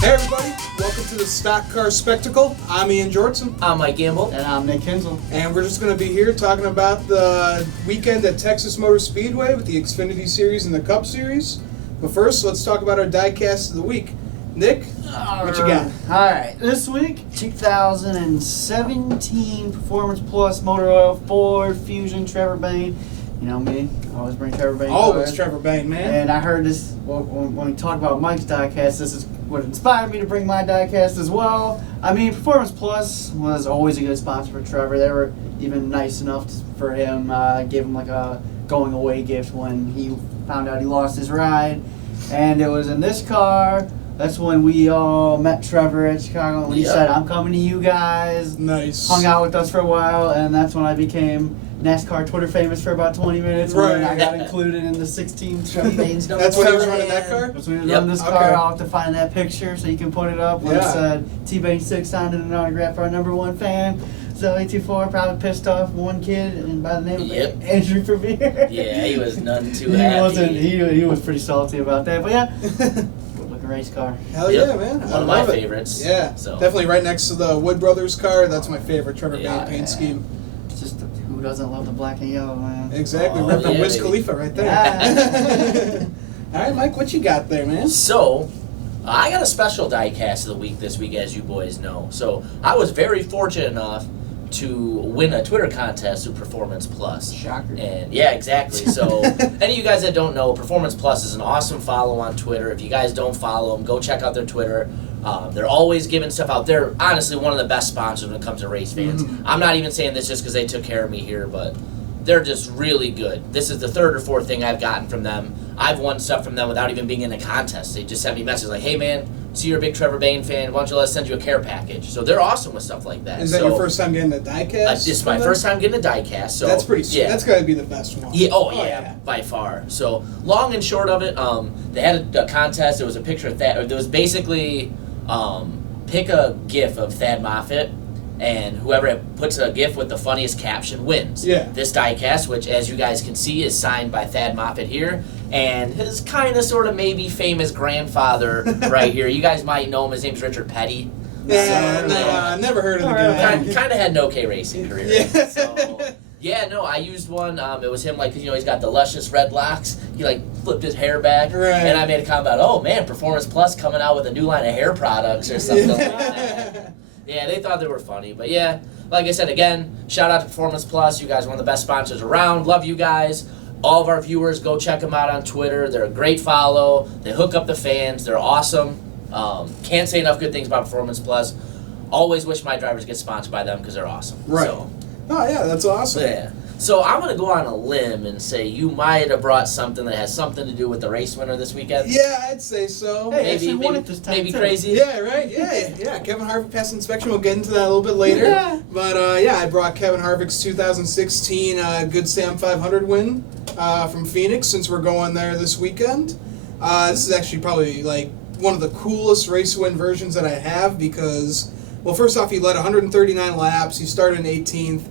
Hey everybody, welcome to the Stock Car Spectacle. I'm Ian Jortson. I'm Mike Gamble. And I'm Nick Kinsel. And we're just going to be here talking about the weekend at Texas Motor Speedway with the Xfinity Series and the Cup Series. But first, let's talk about our diecast of the week. Nick, what you got? Alright, this week, 2017 Performance Plus Motor Oil Ford Fusion Trevor Bayne. You know me, I always bring Trevor Bayne. Always Trevor Bayne, man. And I heard this, when we talked about Mike's diecast, this is what inspired me to bring my diecast as well. I mean, Performance Plus was always a good sponsor for Trevor. They were even nice enough for him, gave him like a going away gift when he found out he lost his ride. And it was in this car. That's when we all met Trevor at Chicago, and he said, I'm coming to you guys. Nice. Hung out with us for a while, and that's when I became NASCAR Twitter famous for about 20 minutes. Right. When I got included in the 16 Trevor Bayne's. That's when he was running that car? That's when he was running this car. I'll have to find that picture so you can put it up. When it said T-Bane 6 signed an autograph for our #1 fan. Zoe 24 probably pissed off one kid and by the name of Andrew Premier. Yeah, he was none too happy. He was pretty salty about that, but yeah. Race car. Hell yeah, man. One of my favorites. Yeah. So. Definitely right next to the Wood Brothers car. That's my favorite Trevor Bayne paint scheme. It's just who doesn't love the black and yellow, man? Exactly. Ripping Wiz Khalifa right there. Yeah. All right, Mike, what you got there, man? So, I got a special diecast of the week this week, as you boys know. So, I was very fortunate enough to win a Twitter contest through Performance Plus. Shocker. And yeah, exactly. So, any of you guys that don't know, Performance Plus is an awesome follow on Twitter. If you guys don't follow them, go check out their Twitter. They're always giving stuff out. They're honestly one of the best sponsors when it comes to race fans. Mm-hmm. I'm not even saying this just because they took care of me here, but they're just really good. This is the third or fourth thing I've gotten from them. I've won stuff from them without even being in a contest. They just sent me messages like, hey man, see you're a big Trevor Bayne fan, why don't you let us send you a care package? So they're awesome with stuff like that. Is that your first time getting a diecast? This is my first time getting a diecast. So that's pretty sweet. Yeah. That's got to be the best one. Yeah, yeah, by far. So long and short of it, they had a contest. There was a picture of Thad. There was basically pick a GIF of Thad Moffitt, and whoever puts a GIF with the funniest caption wins. Yeah. This diecast, which as you guys can see is signed by Thad Moffitt here, and his kind of sort of maybe famous grandfather right here. You guys might know him. His name's Richard Petty. Yeah, I never heard of the guy. Kind of had an okay racing career. Yeah. So, yeah, no, I used one. It was him, like, you know, he's got the luscious red locks. He, like, flipped his hair back. Right. And I made a comment about, oh, man, Performance Plus coming out with a new line of hair products or something like that. Yeah, they thought they were funny. But, yeah, like I said, again, shout out to Performance Plus. You guys are one of the best sponsors around. Love you guys. All of our viewers, go check them out on Twitter. They're a great follow. They hook up the fans. They're awesome. Can't say enough good things about Performance Plus. Always wish my drivers get sponsored by them because they're awesome. Right. So, oh, yeah, that's awesome. yeah. So I'm going to go on a limb and say you might have brought something that has something to do with the race winner this weekend. Yeah, I'd say so. Hey, maybe crazy. Yeah, right? Yeah. Kevin Harvick passed inspection. We'll get into that a little bit later. Yeah. But, I brought Kevin Harvick's 2016 Good Sam 500 win from Phoenix since we're going there this weekend. This is actually probably, like, one of the coolest race win versions that I have because, well, first off, he led 139 laps. He started in 18th.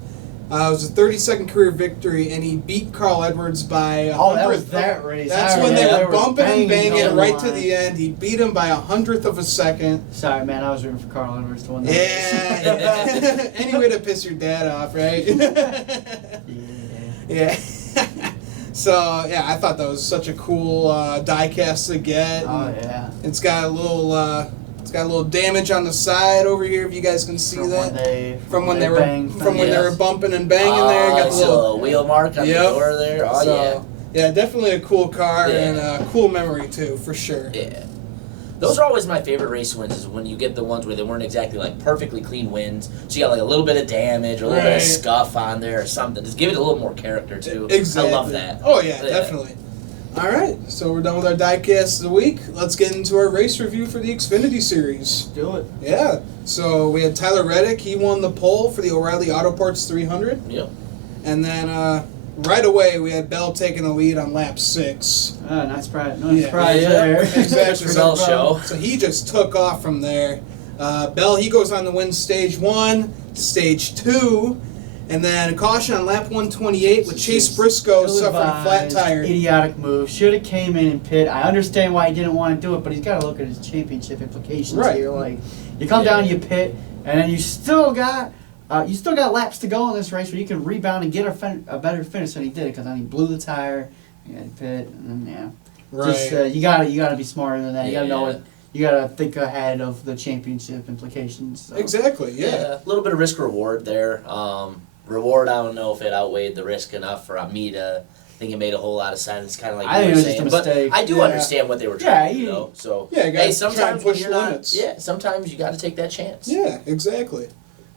It was a 32nd career victory, and he beat Carl Edwards by 100th. Oh, that was that race. That's when they were bumping and banging banging on right the to line. the end. He beat him by 100th of a second. Sorry, man, I was rooting for Carl Edwards to win that Yeah. Any way to piss your dad off, right? Yeah. So, yeah, I thought that was such a cool diecast to get. Oh, yeah. It's got a little damage on the side over here, if you guys can see that. From when they were bumping and banging there. Got the little wheel mark on the door there. Oh, so, yeah, definitely a cool car and a cool memory too, for sure. Yeah. Those are always my favorite race wins, is when you get the ones where they weren't exactly like perfectly clean wins. So you got like a little bit of damage or a little bit of scuff on there or something. Just give it a little more character too. Exactly. I love that. Oh yeah, definitely. All right, so we're done with our diecast of the week. Let's get into our race review for the Xfinity Series. Do it. Yeah, so we had Tyler Reddick. He won the pole for the O'Reilly Auto Parts 300. Yep. And then right away we had Bell taking the lead on lap 6. Not surprised. No surprise there. Exactly. Bell show. So he just took off from there. Bell, he goes on to win stage 1, stage 2. And then a caution on lap 128 with Chase Briscoe suffering a flat tire. Idiotic move. Should have came in and pit. I understand why he didn't want to do it, but he's got to look at his championship implications here. Like, you come down, you pit, and then you still got laps to go in this race where you can rebound and get a better finish than he did, because then he blew the tire, he had to pit, and then just you gotta be smarter than that. You gotta know it. You gotta think ahead of the championship implications. So. Exactly. Yeah. A little bit of risk reward there. Reward, I don't know if it outweighed the risk enough for me to think it made a whole lot of sense. Kind of like I you think were it was saying, just a mistake. but I do understand what they were trying to do. Though. So hey, sometimes push when you're limits. sometimes you got to take that chance. Yeah, exactly.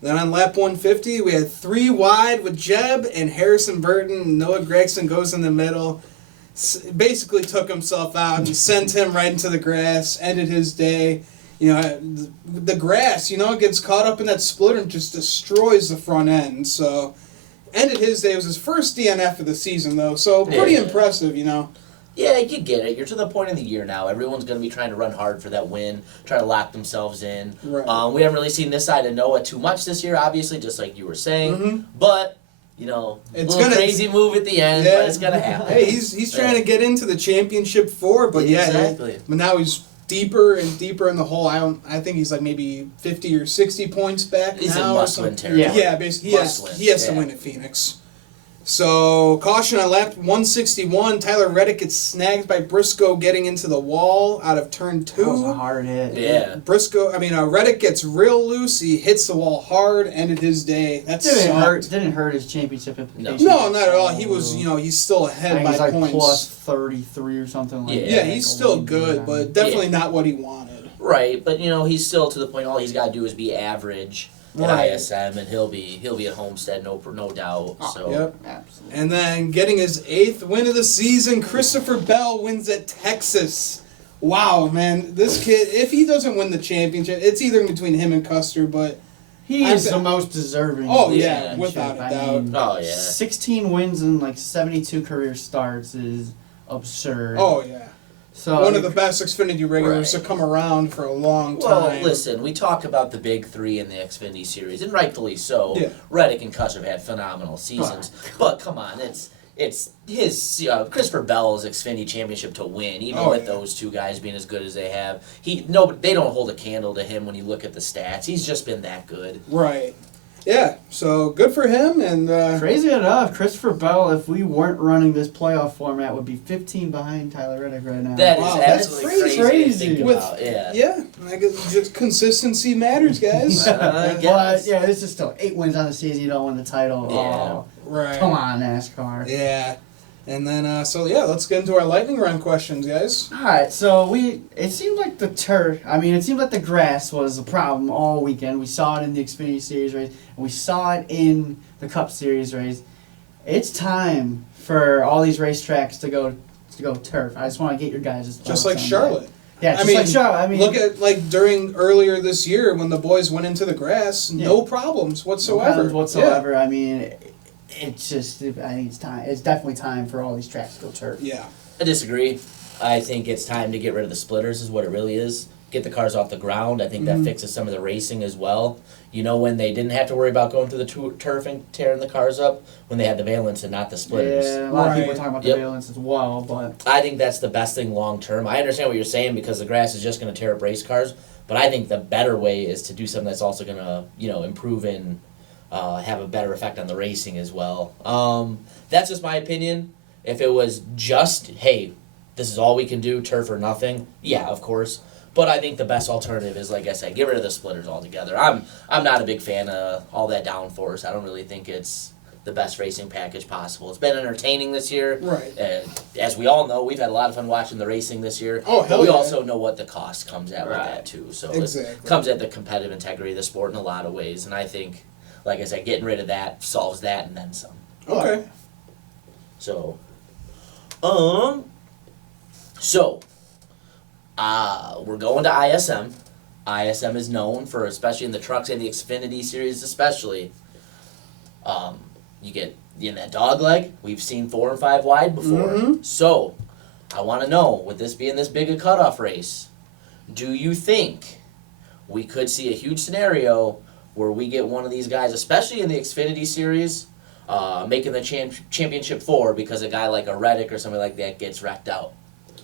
Then on lap 150, we had 3 wide with Jeb and Harrison Burton. Noah Gragson goes in the middle. Basically took himself out and sent him right into the grass. Ended his day. You know, the grass, gets caught up in that splitter and just destroys the front end. So, ended his day. It was his first DNF of the season, though. So, pretty impressive, Yeah, you get it. You're to the point of the year now. Everyone's going to be trying to run hard for that win, try to lock themselves in. Right. We haven't really seen this side of Noah too much this year, obviously, just like you were saying. Mm-hmm. But, it's a crazy move at the end, but it's going to happen. Hey, he's trying to get into the championship 4, but exactly. But now he's deeper and deeper in the hole. I think he's like maybe 50 or 60 points back he's now. In must-win territory. Yeah, basically he has to win at Phoenix. So, caution on lap 161. Tyler Reddick gets snagged by Briscoe getting into the wall out of turn 2. That was a hard hit. Yeah. Reddick gets real loose. He hits the wall hard. Ended his day. That didn't hurt his championship implications. No, not at all. He was, he's still ahead by like points. Plus 33 or something like that. Yeah, he's still good, but definitely not what he wanted. Right, but he's still to the point. All he's got to do is be average. At ISM, and he'll be at Homestead, no doubt. So yep, absolutely. And then getting his 8th win of the season, Christopher Bell wins at Texas. Wow, man, this kid! If he doesn't win the championship, it's either between him and Custer, but he is the most deserving. Oh yeah, without a doubt. 16 wins and like 72 career starts is absurd. Oh yeah. So one of the best Xfinity regulars to come around for a long time. Well, listen, we talk about the big 3 in the Xfinity Series, and rightfully so. Yeah. Reddick and Custer have had phenomenal seasons, but come on, it's his Christopher Bell's Xfinity Championship to win, even with those two guys being as good as they have. They don't hold a candle to him when you look at the stats. He's just been that good. Right. Yeah, so good for him. And crazy enough, Christopher Bell, if we weren't running this playoff format, would be 15 behind Tyler Reddick right now. That is absolutely crazy. To think about. Yeah, I guess just consistency matters, guys. But yeah, this is still 8 wins on the season. You don't win the title. Yeah. Oh, right. Come on, NASCAR. Yeah. And then, let's get into our lightning round questions, guys. All right, so it seemed like it seemed like the grass was a problem all weekend. We saw it in the Xfinity Series race, and we saw it in the Cup Series race. It's time for all these racetracks to go turf. I just want to get your guys' thoughts. Just like Charlotte. Yeah, like Charlotte. Look at during earlier this year when the boys went into the grass, no problems whatsoever. Yeah. I mean, it's just, I think it's time. It's definitely time for all these tracks to go turf. Yeah. I disagree. I think it's time to get rid of the splitters is what it really is. Get the cars off the ground. I think that fixes some of the racing as well. When they didn't have to worry about going through the turf and tearing the cars up, when they had the valence and not the splitters. Yeah, a lot of people are talking about the valence as well, but I think that's the best thing long term. I understand what you're saying because the grass is just going to tear up race cars, but I think the better way is to do something that's also going to, improve and have a better effect on the racing as well. That's just my opinion. If it was just, hey, this is all we can do, turf or nothing, yeah, of course. But I think the best alternative is, like I said, get rid of the splitters altogether. I'm not a big fan of all that downforce. I don't really think it's the best racing package possible. It's been entertaining this year. Right. As we all know, we've had a lot of fun watching the racing this year. Oh, hell but we yeah. also know what the cost comes at with that, too. So exactly. It comes at the competitive integrity of the sport in a lot of ways. And I think, like I said, getting rid of that solves that and then some. Okay. So, we're going to ISM. ISM is known for, especially in the trucks and the Xfinity Series especially, you get in that dog leg. We've seen 4 and 5 wide before. Mm-hmm. So, I want to know, with this being this big a cutoff race, do you think we could see a huge scenario where we get one of these guys, especially in the Xfinity Series, making the championship 4 because a guy like a Reddick or somebody like that gets wrecked out?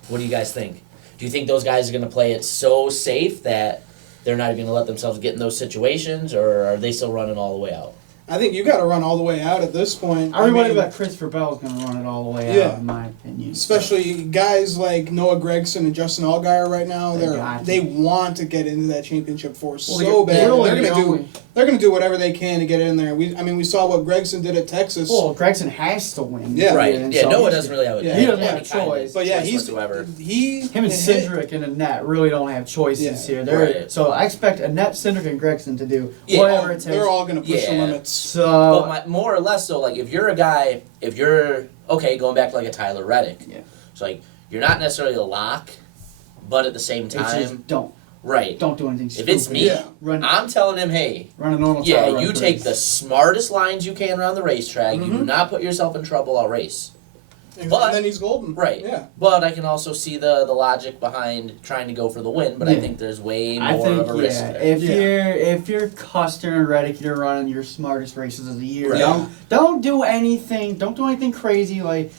What do you guys think? Do you think those guys are going to play it so safe that they're not even going to let themselves get in those situations, or are they still running all the way out? I think you got to run all the way out at this point. Everybody but Christopher Bell is going to run it all the way out, in my opinion. Especially guys like Noah Gragson and Justin Allgaier right now. They want to get into that championship 4 so bad. They're going to do whatever they can to get in there. We saw what Gregson did at Texas. Well, Gregson has to win. Yeah, right. Yeah, so Noah doesn't really have he doesn't have a choice. But yeah, him and Cindric and Annette really don't have choices here. So I expect Annette, Cindric, and Gregson to do whatever it takes. They're all going to push the limits. So, but more or less, so like if you're a guy, going back to like a Tyler Reddick, so like you're not necessarily a lock, but at the same time, it's just don't do anything stupid. If it's me, I'm telling him, hey, run a normal. You take the smartest lines you can around the racetrack. You do not put yourself in trouble. I'll race. But then he's golden. Right. Yeah. But I can also see the logic behind trying to go for the win. But I think there's way more of a risk there. If you're Custer and Reddick, you're running your smartest races of the year. Right. Don't do anything. Don't do anything crazy like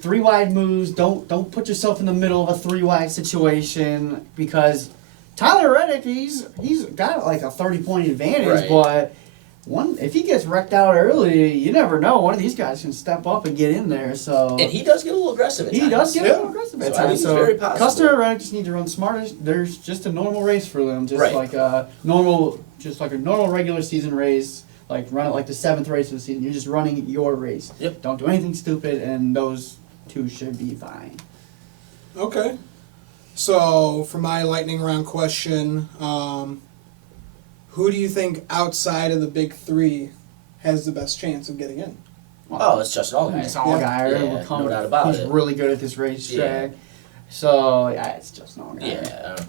3 wide moves. Don't put yourself in the middle of a 3 wide situation because Tyler Reddick he's got like a 30-point advantage, but. If he gets wrecked out early, you never know. One of these guys can step up and get in there. So and he does get a little aggressive at times. He does get a little aggressive at times. So very possible. Custer and Reddick just need to run smarter. There's just a normal race for them, like a normal regular season race. Like run it like the 7th race of the season. You're just running your race. Yep. Don't do anything stupid, and those 2 should be fine. Okay. So for my lightning round question. Who do you think outside of the big 3 has the best chance of getting in? It's Justin Allgaier. It's Allgaier. No doubt about it. He's really good at this racetrack. So, it's Justin Allgaier.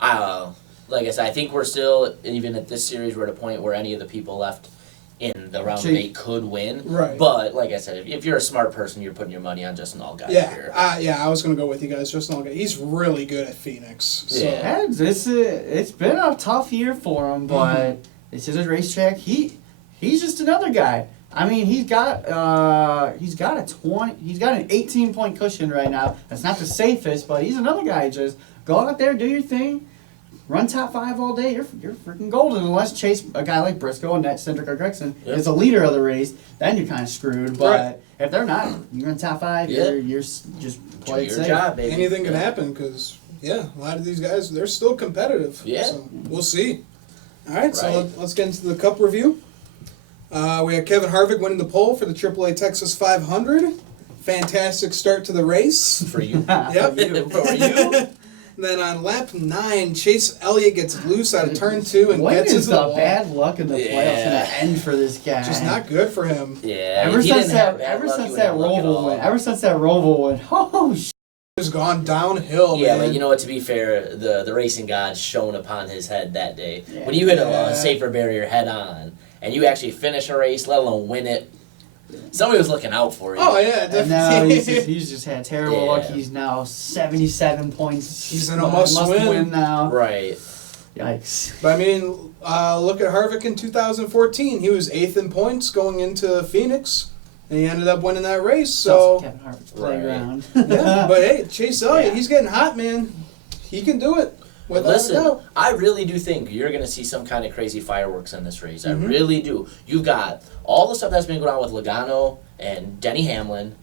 Yeah. Like I said, I think we're still, even at this series, we're at a point where any of the people left in the round of 8 could win. Right. But, like I said, if you're a smart person, you're putting your money on Justin Allgaier. I was going to go with you guys. Justin Allgaier. He's really good at Phoenix. So. Yeah, it's been a tough year for him, but this is a racetrack. He's just another guy. I mean, he's got an 18-point cushion right now. That's not the safest, but he's another guy. Just go out there, do your thing. Run top 5 all day, you're freaking golden. Unless Chase, a guy like Briscoe and that Cindric or Gregson is the leader of the race, then you're kind of screwed. But if they're not, you're in top 5. You're just play it safe. Job, baby. Anything can happen because a lot of these guys they're still competitive. Yeah, so we'll see. All right, so let's get into the Cup review. We had Kevin Harvick winning the pole for the AAA Texas 500. Fantastic start to the race for you. Yep, for you. Then on lap 9, Chase Elliott gets loose out of turn 2 and gets into the wall. Bad luck in the playoffs going to end for this guy? Just not good for him. Yeah. Ever since that Roval win, oh shit. It's gone downhill, man. Yeah, but you know what? To be fair, the racing god shone upon his head that day. Yeah. When you hit a safer barrier head on, and you actually finish a race, let alone win it. Somebody was looking out for you. Oh, yeah, definitely. And now he's just had terrible luck. He's now 77 points. He's in a must-win now. Right. Yikes. But, I mean, look at Harvick in 2014. He was 8th in points going into Phoenix, and he ended up winning that race. So Kevin Harvick's playground. But, hey, Chase Elliott, he's getting hot, man. He can do it. Listen, I really do think you're going to see some kind of crazy fireworks in this race. I really do. You've got all the stuff that's been going on with Logano and Denny Hamlin.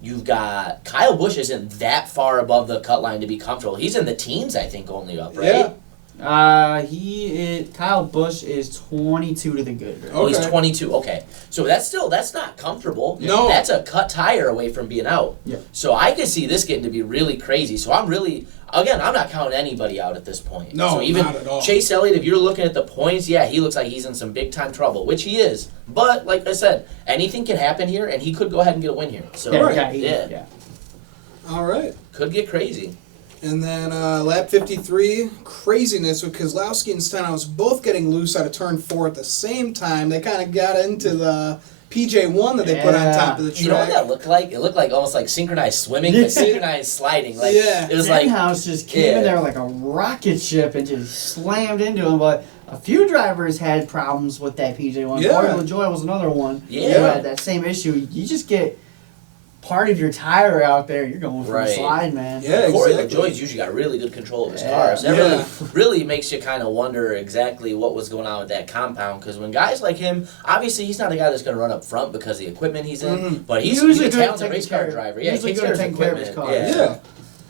You've got Kyle Busch isn't that far above the cut line to be comfortable. He's in the teens, I think, only up, right? Yeah. Kyle Busch is 22 to the good. Right? Oh, he's 22. Okay. So that's not comfortable. No. That's a cut tire away from being out. Yeah. So I could see this getting to be really crazy. So I'm not counting anybody out at this point. No, so even not at all. Chase Elliott, if you're looking at the points, he looks like he's in some big time trouble, which he is. But like I said, anything can happen here, and he could go ahead and get a win here. So yeah. All right. Could get crazy. And then lap 53, craziness with Keselowski and Stenhouse both getting loose out of turn 4 at the same time. They kind of got into the PJ1 that they put on top of the track. You know what that looked like? It looked like almost like synchronized swimming, but synchronized sliding. Like, it was Stenhouse just came in there like a rocket ship and just slammed into him. But a few drivers had problems with that PJ1. Yeah. Corey LaJoie was another one. Yeah. Who had that same issue. You just get part of your tire out there, you're going for a Right. slide, man. Yeah, Corey exactly. LaJoie's usually got really good control of his Yeah. car. So that Yeah. really makes you kind of wonder exactly what was going on with that compound. Because when guys like him, obviously he's not a guy that's going to run up front because of the equipment he's in, Mhm. but he's Usually a good at talented taking race car care- driver. Yeah, he usually takes good care at of his taking care of his equipment. car. Yeah.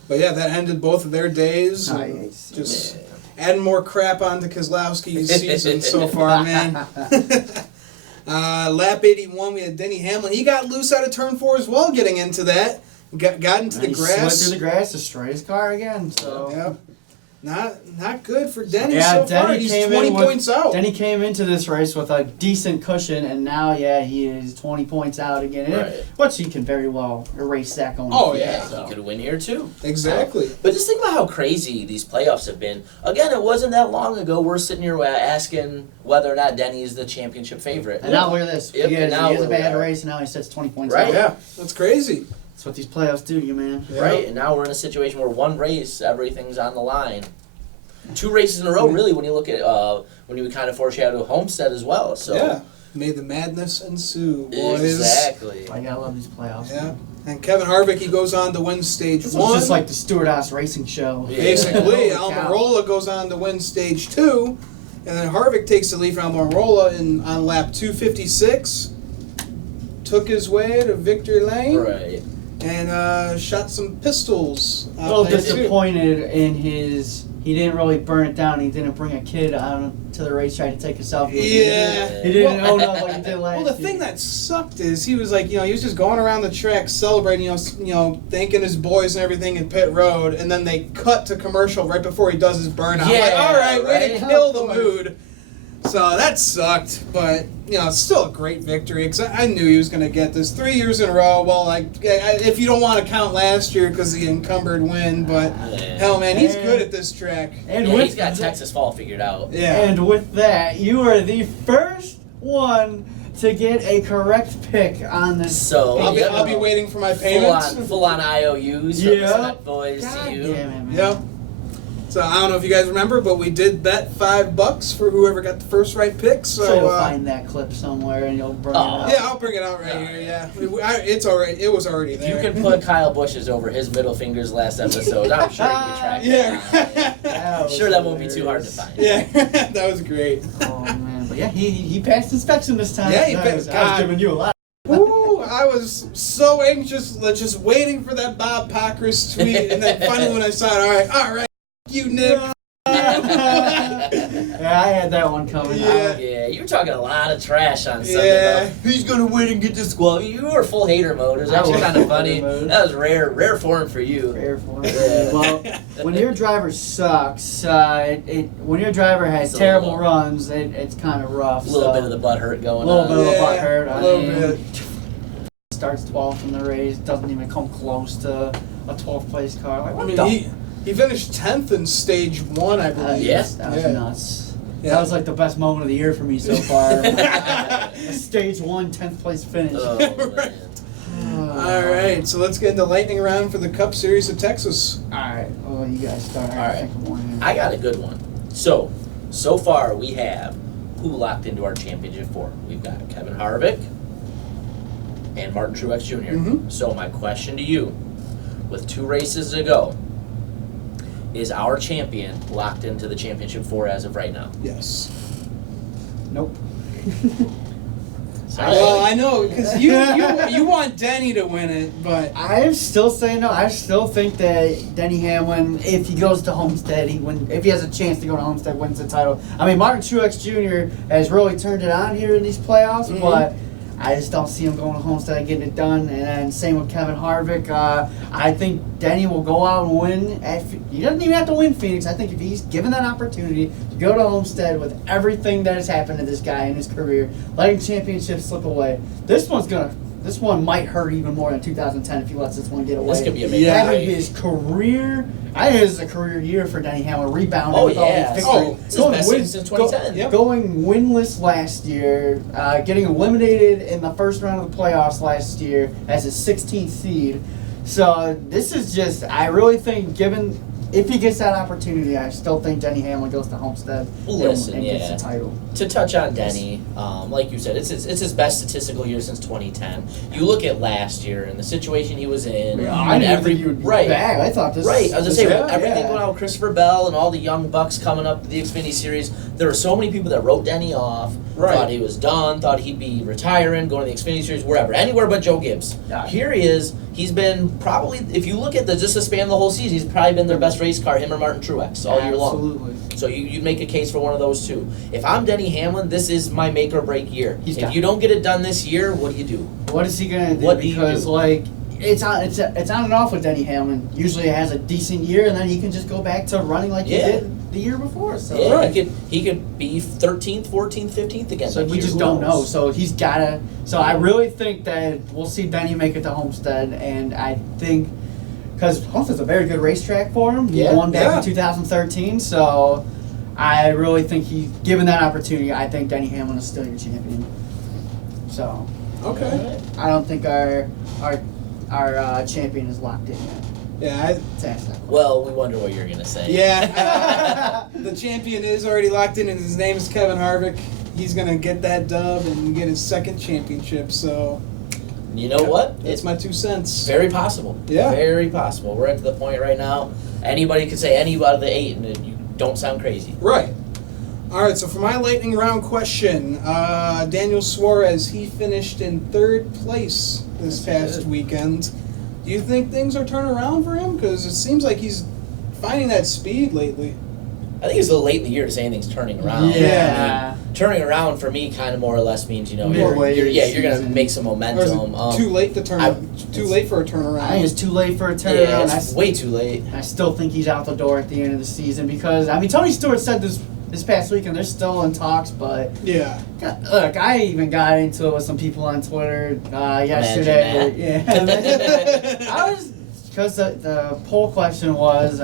But yeah, that ended both of their days. and Nice. Just adding more crap onto Keselowski's season so far, man. Lap 81, we had Denny Hamlin. He got loose out of turn 4 as well, getting into that. Got into the He slid grass. through the grass, destroyed his car again. So Yep. Not good for Denny Yeah, so far. Denny He's came 20 in with- points out. Then he came into this race with a decent cushion, and now, he is 20 points out again. Right. Which he can very well erase that going Oh, forward, yeah. so. He could win here too. Exactly. But just think about how crazy these playoffs have been. Again, it wasn't that long ago we're sitting here asking whether or not Denny is the championship favorite. And now look at this. Yep, he and has, now he has a we're bad there. race, and now he sets 20 points Right. out. Yeah, that's crazy. That's what these playoffs do to you, man. Right, and now we're in a situation where one race, everything's on the line. 2 races in a row, really, when you look at when you kind of foreshadow Homestead as well. So Yeah. May the madness ensue, boys. exactly. I gotta love these playoffs. Yeah. man. And Kevin Harvick, he goes on to win stage This 1. was just like the Stewart House Racing Show. Yeah. Basically, Holy cow. Almirola goes on to win stage 2, and then Harvick takes the lead from Almirola on lap 256. Took his way to victory lane Right. and shot some pistols. A little there, too. disappointed in his. He didn't really burn it down. He didn't bring a kid on to the racetrack to take a selfie. Yeah. He didn't Well- own up like he did last Well, the year. thing that sucked is he was like, he was just going around the track celebrating, thanking his boys and everything in pit road, and then they cut to commercial right before he does his burnout. I'm like, Yeah, all right, way to right? kill the Of course. mood. So that sucked, but it's still a great victory because I knew he was going to get this 3 years in a row. Well, if you don't want to count last year because the encumbered win, but hell, man, he's good at this track. And Yeah, with he's got Texas Fall figured out. Yeah. And with that, you are the first one to get a correct pick on this. So I'll be waiting for my payments. full on IOUs from the Set Boys God to you. damn it, man. Yep. So I don't know if you guys remember, but we did bet $5 for whoever got the first right pick. So So you'll find that clip somewhere and you'll bring it up. yeah, I'll bring it out right here. Yeah, it's already. It was already If there. you can put Kyle Busch's over his middle fingers last episode, I'm sure you can track it Yeah. down. was Sure, that won't be too hard to hilarious. find. Yeah, that was great. Oh man, but yeah, he passed inspection this time. Yeah, he I passed. was, I was giving you a lot. Ooh, I was so anxious, just waiting for that Bob Pockris tweet, and then finally when I saw it, all right, you Nick. Yeah, I had that one coming. Yeah. Yeah, you were talking a lot of trash on Sunday. Yeah. About, Who's gonna win and get this squad? You were full hater mode. It was actually was kind of full funny. hater mode. That was rare form for you. Fair for it. Yeah. Well, when your driver sucks, when your driver has It's a terrible little- runs, it's kind of rough. A little bit of the butt hurt a going little on. bit of a Yeah, butt hurt. a I little mean, bit. starts 12th in the race, doesn't even come close to a 12th place car. Like, I what mean, the he finished 10th in stage 1, I believe. Yeah. That was nuts. Yeah. That was like the best moment of the year for me so far. A stage 1, 10th place finish. Oh, Right. man. All right, so let's get into lightning round for the Cup Series of Texas. Alright, well, you guys start. All right. Think of one. I got a good one. So far we have who locked into our championship for. We've got Kevin Harvick and Martin Truex Jr. Mhm. So my question to you, with 2 races to go, is our champion locked into the championship 4 as of right now? Yes. Nope. Sorry. Well, I know because you want Denny to win it, but I'm still saying no. I still think that Denny Hamlin, if he goes to Homestead, if he has a chance to go to Homestead, wins the title. I mean, Martin Truex Jr. has really turned it on here in these playoffs, Mhm. but I just don't see him going to Homestead and getting it done. And then same with Kevin Harvick. I think Denny will go out and win. He doesn't even have to win Phoenix. I think if he's given that opportunity to go to Homestead with everything that has happened to this guy in his career, letting championships slip away, this one might hurt even more than 2010 if he lets this one get away. This could be a big Yeah. Having break. his career, I think this is a career year for Denny Hamlin, rebounding Oh, with all yeah. these Oh, victories. It's his best season since 2010. Yep. Going winless last year, getting eliminated in the first round of the playoffs last year as a 16th seed. So this is just, I really think, given if he gets that opportunity, I still think Denny Hamlin goes to Homestead and gets the title. To touch on Denny, like you said, it's his best statistical year since 2010. You look at last year and the situation he was in. I didn't think he would be back. I thought this. Right, I was gonna say everything going on with Christopher Bell and all the young bucks coming up to the Xfinity Series. There were so many people that wrote Denny off, thought he was done, thought he'd be retiring, going to the Xfinity Series, wherever, anywhere but Joe Gibbs. Yeah. Here he is. He's been probably, if you look at just the span of the whole season, he's probably been their best race car, him or Martin Truex, all year long. Absolutely. So you make a case for one of those two. If I'm Denny Hamlin, this is my make or break year. If you don't get it done this year, what do you do? What is he gonna do? Because it's on and off with Denny Hamlin. Usually he has a decent year, and then he can just go back to running like he did the year before. So he could be 13th, 14th, 15th again. So we just don't know. So he's gotta. So I really think that we'll see Denny make it to Homestead, and I think because Homestead's a very good racetrack for him. He won back in 2013. So I really think given that opportunity, I think Denny Hamlin is still your champion. So I don't think our champion is locked in yet. Yeah, well, we wonder what you're gonna say. Yeah, the champion is already locked in, and his name is Kevin Harvick. He's gonna get that dub and get his second championship. So, you know what? It's my 2 cents. Very possible. Yeah, very possible. We're at the point right now. Anybody could say any out of the 8, and you don't sound crazy. Right. All right. So for my lightning round question, Daniel Suarez, he finished in 3rd place this past weekend. Do you think things are turning around for him? Because it seems like he's finding that speed lately. I think it's a little late in the year to say anything's turning around. Yeah. I mean, turning around for me kind of more or less means, you're going to make some momentum. Or is it too late to too late for a turnaround? I think it's too late for a turnaround. Yeah, it's way too late. I still think he's out the door at the end of the season because, Tony Stewart said this past weekend they're still in talks, but look, I even got into it with some people on Twitter yesterday. Because the poll question was,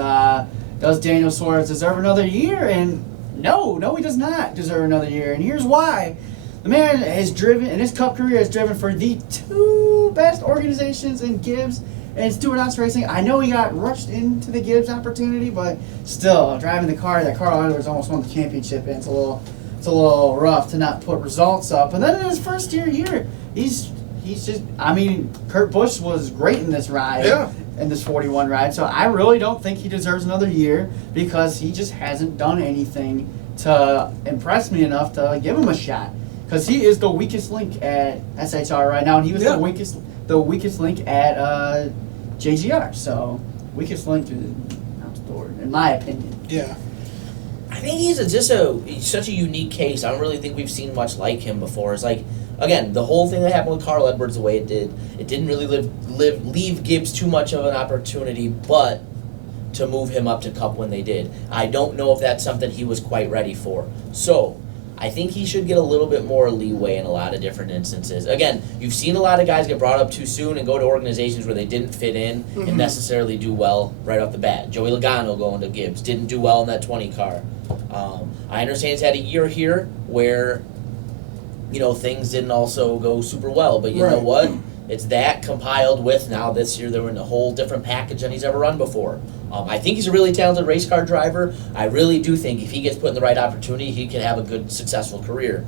does Daniel Suarez deserve another year? And no, he does not deserve another year. And here's why: the man has driven in his Cup career has driven for the 2 best organizations in Gibbs and Stewart-Haas Racing. I know he got rushed into the Gibbs opportunity, but still, driving the car that Carl Edwards almost won the championship in, it's a little rough to not put results up. And then in his first year here, he's just, Kurt Busch was great in this ride, in this 41 ride, so I really don't think he deserves another year because he just hasn't done anything to impress me enough to give him a shot. Because he is the weakest link at SHR right now, and he was the weakest link at JGR. So weakest link out the door, in my opinion. Yeah. I think he's such a unique case. I don't really think we've seen much like him before. It's like, again, the whole thing that happened with Carl Edwards the way it didn't really leave Gibbs too much of an opportunity, but to move him up to Cup when they did. I don't know if that's something he was quite ready for. So I think he should get a little bit more leeway in a lot of different instances. Again, you've seen a lot of guys get brought up too soon and go to organizations where they didn't fit in and necessarily do well right off the bat. Joey Logano going to Gibbs, didn't do well in that 20 car. I understand he's had a year here where, things didn't also go super well, but you know what? It's that compiled with now this year they're in a whole different package than he's ever run before. I think he's a really talented race car driver. I really do think if he gets put in the right opportunity, he can have a good, successful career.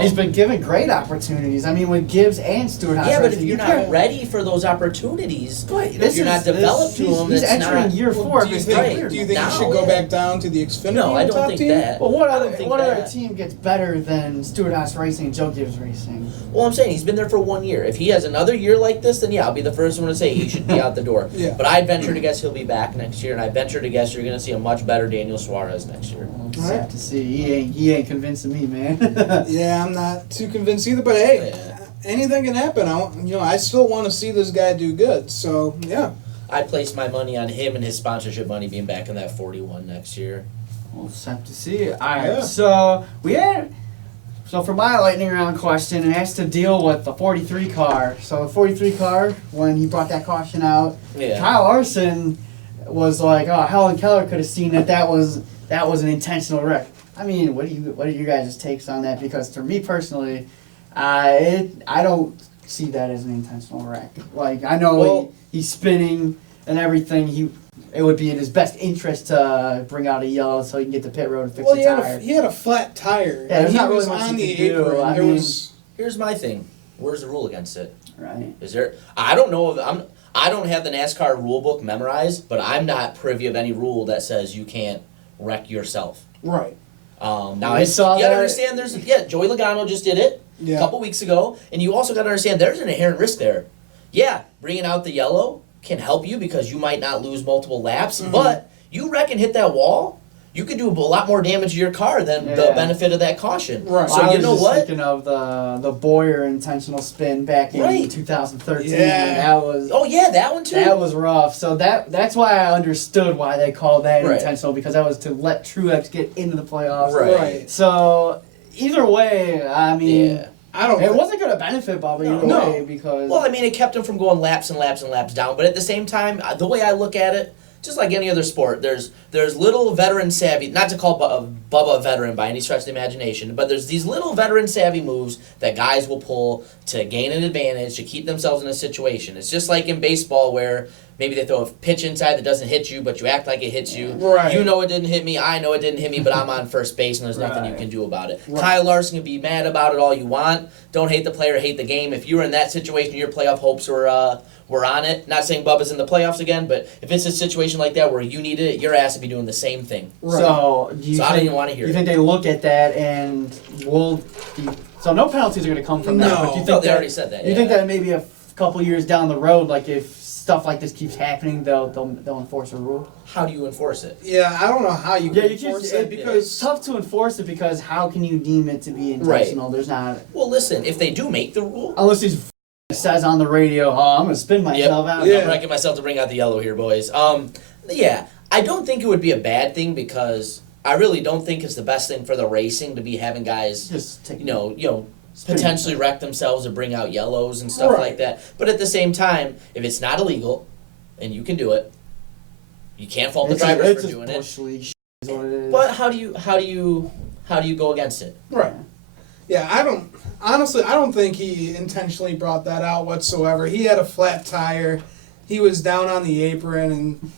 He's been given great opportunities. With Gibbs and Stewart-Haas. Yeah, but if you're not ready for those opportunities, if you're not developed to them, he's entering year 4 of his career. Do you think he should go back down to the Xfinity? No, I don't think that. Well, what other team gets better than Stewart-Haas Racing and Joe Gibbs Racing? Well, I'm saying he's been there for 1 year. If he has another year like this, then I'll be the first one to say he should be out the door. But I'd venture to guess he'll be back next year, and I venture to guess you're going to see a much better Daniel Suarez next year. We'll have to see. He ain't convincing me, man. Yeah, I'm not too convinced either. But hey, anything can happen. I still want to see this guy do good. So yeah, I place my money on him and his sponsorship money being back in that 41 next year. We'll just have to see. All right. So So for my lightning round question, it has to deal with the 43 car. So the 43 car, when he brought that caution out, Kyle Larson was like, "Oh, Helen Keller could have seen that was an intentional wreck." What are you guys' takes on that? Because for me personally, I don't see that as an intentional wreck. I know he's spinning and everything. it would be in his best interest to bring out a yellow so he can get to pit road and fix Well, the he tire. He had a flat tire. Yeah, there's he not was really much on you the can do. apron. I There mean- was. Here's my thing. Where's the rule against it? Right. Is there? I don't know. I don't have the NASCAR rule book memorized, but I'm not privy of any rule that says you can't wreck yourself. Right. Now I saw you gotta that. understand. Joey Logano just did it Yeah. a couple weeks ago, and you also gotta understand there's an inherent risk there. Yeah, bringing out the yellow can help you because you might not lose multiple laps, but you wreck and hit that wall, you could do a lot more damage to your car than the Yeah. benefit of that caution. Right. So I you was know just what? thinking of the Boyer intentional spin back in Right. 2013. Yeah. That was Oh yeah, that one too. that was rough. So that's why I understood why they called that Right. intentional, because that was to let Truex get into the playoffs. Right. So either way, I mean, Yeah. I don't. it wasn't going to benefit Bubba either No. way because Well, I mean, it kept him from going laps and laps and laps down. But at the same time, the way I look at it, just like any other sport, there's little veteran savvy. Not to call Bubba a veteran by any stretch of the imagination, but there's these little veteran savvy moves that guys will pull to gain an advantage, to keep themselves in a situation. It's just like in baseball where maybe they throw a pitch inside that doesn't hit you, but you act like it hits you. Right. You know it didn't hit me. I know it didn't hit me, but I'm on first base and there's nothing you Right. can do about it. Right. Kyle Larson can be mad about it all you want. Don't hate the player, hate the game. If you were in that situation, your playoff hopes were on it. Not saying Bubba's in the playoffs again, but if it's a situation like that where you needed it, your ass would be doing the same thing. Right. So do you So I think, don't even want to hear you it. think they look at that and so no penalties are going to come from that? No. But do you think No, they that, already said that. you yeah. think that maybe a couple years down the road, like if stuff like this keeps happening, they'll enforce a rule? How do you enforce it? Yeah, I don't know how you Yeah, can you enforce can't. it It's because tough to enforce it because how can you deem it to be intentional? There's not Well, listen, if they do make the rule, unless he says on the radio, "Oh, I'm gonna spin myself out." Yeah. I'm wrecking myself to bring out the yellow here, boys. Yeah, I don't think it would be a bad thing because I really don't think it's the best thing for the racing to be having guys, Just take potentially wreck themselves or bring out yellows and stuff Right. like that. But at the same time, if it's not illegal and you can do it, you can't fault the drivers it's for just doing it. bush league is what it is. But how do you go against it? right. Yeah, I don't think he intentionally brought that out whatsoever. He had a flat tire. He was down on the apron, and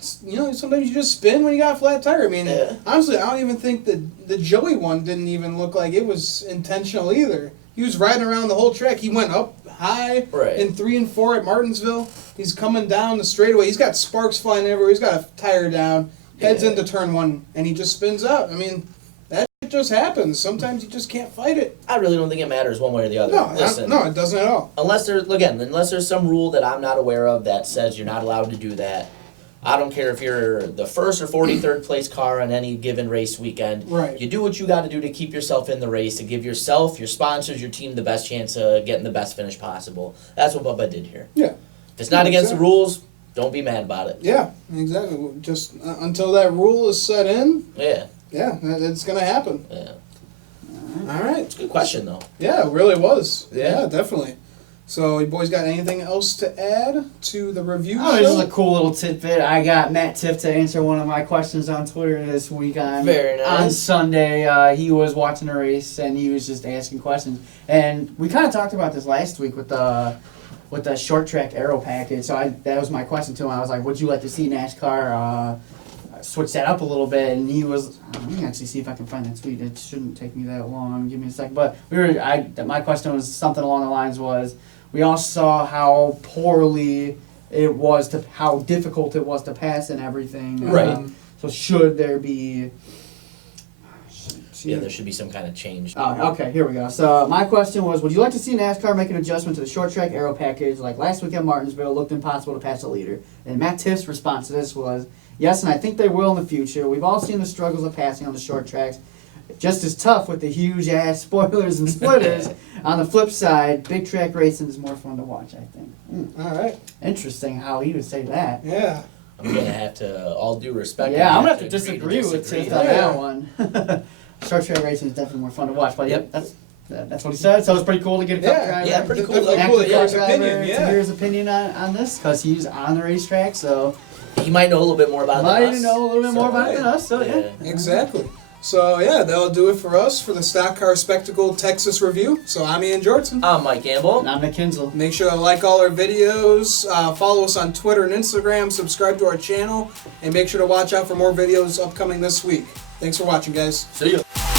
sometimes you just spin when you got a flat tire. I mean, Yeah. honestly, I don't even think the Joey one didn't even look like it was intentional either. He was riding around the whole track. He went up high Right. in 3 and 4 at Martinsville. He's coming down the straightaway. He's got sparks flying everywhere. He's got a tire down, heads Yeah. into turn 1, and he just spins out. I mean, that shit just happens. Sometimes you just can't fight it. I really don't think it matters one way or the other. No, Listen, no, it doesn't at all. unless there's some rule that I'm not aware of that says you're not allowed to do that. I don't care if you're the first or 43rd place car on any given race weekend. Right. You do what you got to do to keep yourself in the race, to give yourself, your sponsors, your team the best chance of getting the best finish possible. That's what Bubba did here. Yeah. If it's not against the Exactly. rules, don't be mad about it. Yeah, exactly. Just until that rule is set in, Yeah, yeah, it's going to happen. yeah. All right. It's a good question, though. Yeah, it really was. Yeah. Yeah, definitely. So, you boys got anything else to add to the review Oh, show? this is a cool little tidbit. I got Matt Tiffts to answer one of my questions on Twitter this week. Very nice. On Sunday, he was watching a race and he was just asking questions. And we kind of talked about this last week with the short track aero package. So that was my question to him. I was like, would you like to see NASCAR switch that up a little bit? And he was, let me actually see if I can find that tweet. It shouldn't take me that long. Give me a second. But my question was something along the lines was, we all saw how poorly it was how difficult it was to pass and everything. Right. So should there be? Yeah, there should be some kind of change. Oh, okay, here we go. So my question was, would you like to see NASCAR make an adjustment to the short track aero package like last week at Martinsville? It looked impossible to pass a leader. And Matt Tiff's response to this was, yes, and I think they will in the future. We've all seen the struggles of passing on the short tracks. Just as tough with the huge ass spoilers and splitters. On the flip side, big track racing is more fun to watch, I think. All right. Interesting how he would say that. Yeah. I'm going to have to, all due respect, Yeah, I'm gonna gonna have to disagree with disagree. Tiff on that one. Short track racing is definitely more fun to watch, but yep, that's what he said. So it's pretty cool to get a cup driver. Yeah, pretty cool. Definitely Active cool to hear cup his driver opinion, to yeah. hear his opinion on this because he's on the racetrack, so He might know a little bit more about it might than us. know a little bit more about it right. than us. So yeah. Exactly. So yeah, that'll do it for us for the Stock Car Spectacle Texas review. So I'm Ian Jordan. I'm Mike Gamble. And I'm Nick Kinsel. Make sure to like all our videos, follow us on Twitter and Instagram, subscribe to our channel, and make sure to watch out for more videos upcoming this week. Thanks for watching, guys. See ya.